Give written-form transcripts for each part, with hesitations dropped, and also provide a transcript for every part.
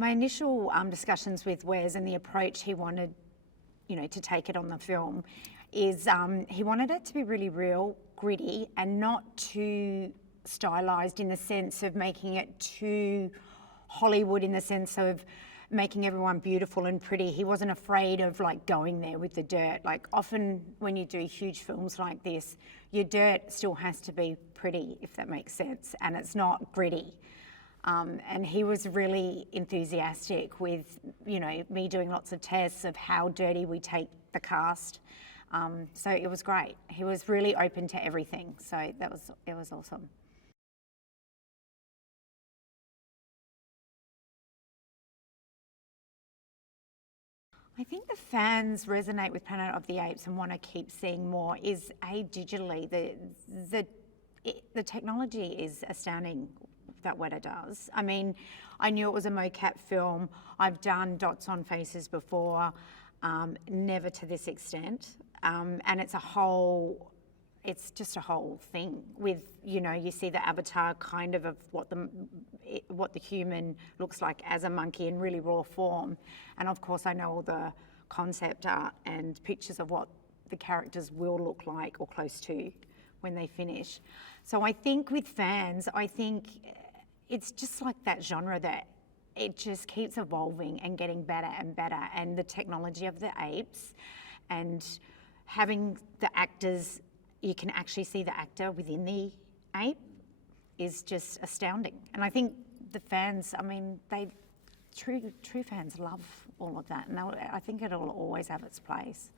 My initial discussions with Wes and the approach he wanted, to take it on the film is he wanted it to be really real, gritty, and not too stylized in the sense of making it too Hollywood in the sense of making everyone beautiful and pretty. He wasn't afraid of going there with the dirt. Like often when you do huge films like this, your dirt still has to be pretty, if that makes sense, and it's not gritty. And he was really enthusiastic with, me doing lots of tests of how dirty we take the cast. So it was great. He was really open to everything. So it was awesome. I think the fans resonate with Planet of the Apes and want to keep seeing more is digitally. The technology is astounding that Weta does. I mean, I knew it was a mocap film. I've done dots on faces before, never to this extent. And it's just a whole thing with, you see the avatar kind of what the human looks like as a monkey in really raw form. And of course I know all the concept art and pictures of what the characters will look like or close to when they finish. So I think with fans, it's just like that genre that it just keeps evolving and getting better and better. And the technology of the apes and having the actors, you can actually see the actor within the ape is just astounding. And I think the fans, true fans love all of that. And I think it'll always have its place.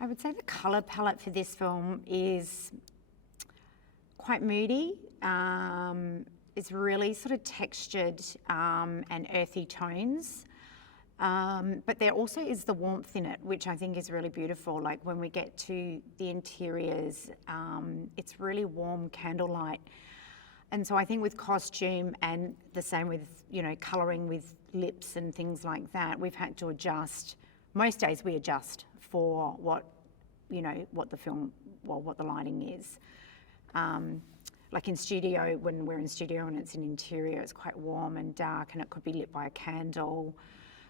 I would say the colour palette for this film is quite moody. It's really sort of textured and earthy tones. But there also is the warmth in it, which I think is really beautiful. Like when we get to the interiors, it's really warm candlelight. And so I think with costume and the same with, colouring with lips and things like that, we've had to adjust. Most days we adjust for what the lighting is. Like in studio, when we're in studio and it's an interior, it's quite warm and dark and it could be lit by a candle.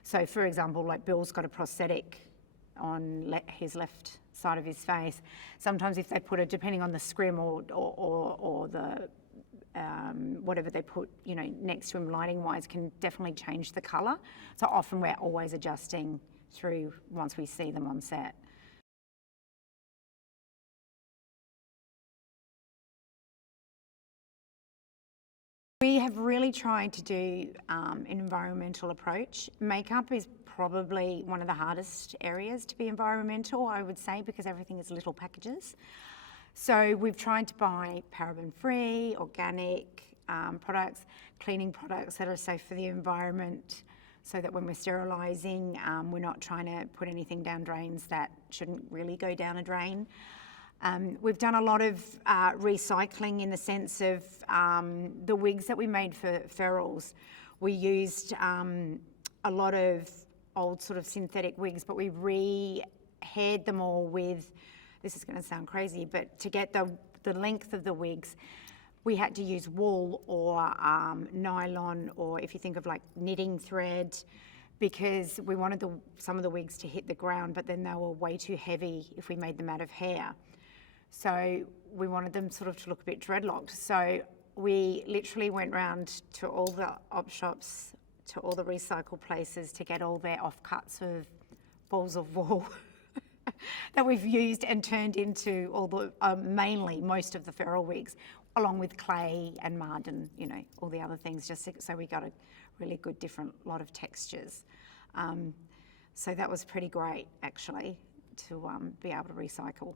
So for example, like Bill's got a prosthetic on his left side of his face. Sometimes if they put it, depending on the scrim or the whatever they put, next to him lighting-wise, can definitely change the colour. So often we're always adjusting through once we see them on set. We have really tried to do an environmental approach. Makeup is probably one of the hardest areas to be environmental, I would say, because everything is little packages. So we've tried to buy paraben-free, organic products, cleaning products that are safe for the environment, so that when we're sterilising, we're not trying to put anything down drains that shouldn't really go down a drain. We've done a lot of recycling in the sense of the wigs that we made for ferals. We used a lot of old sort of synthetic wigs, but we re-haired them all with, this is going to sound crazy, but to get the length of the wigs, we had to use wool or nylon, or if you think of like knitting thread, because we wanted some of the wigs to hit the ground, but then they were way too heavy if we made them out of hair. So we wanted them sort of to look a bit dreadlocked. So we literally went round to all the op shops, to all the recycle places to get all their offcuts of balls of wool that we've used and turned into all the, mainly most of the feral wigs, along with clay and mud and, all the other things, just so we got a really good different lot of textures. So that was pretty great, actually, to be able to recycle.